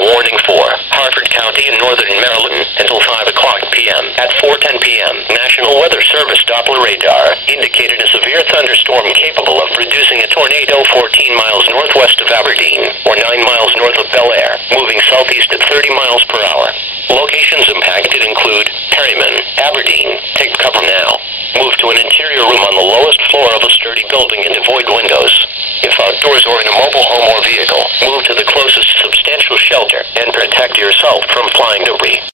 warning for Harford County in northern Maryland until 5 o'clock p.m. At 4:10 p.m., National Weather Service Doppler radar indicated a severe thunderstorm capable of producing a tornado 14 miles northwest of Aberdeen, or 9 miles north of Bel Air, moving southeast at 30 miles per hour. Locations impacted include Perryman, Aberdeen. Take cover now. Move to an interior room on the lowest floor of a sturdy building and avoid windows. If outdoors or in a mobile home or vehicle, move to the closest substantial shelter and protect yourself from flying debris.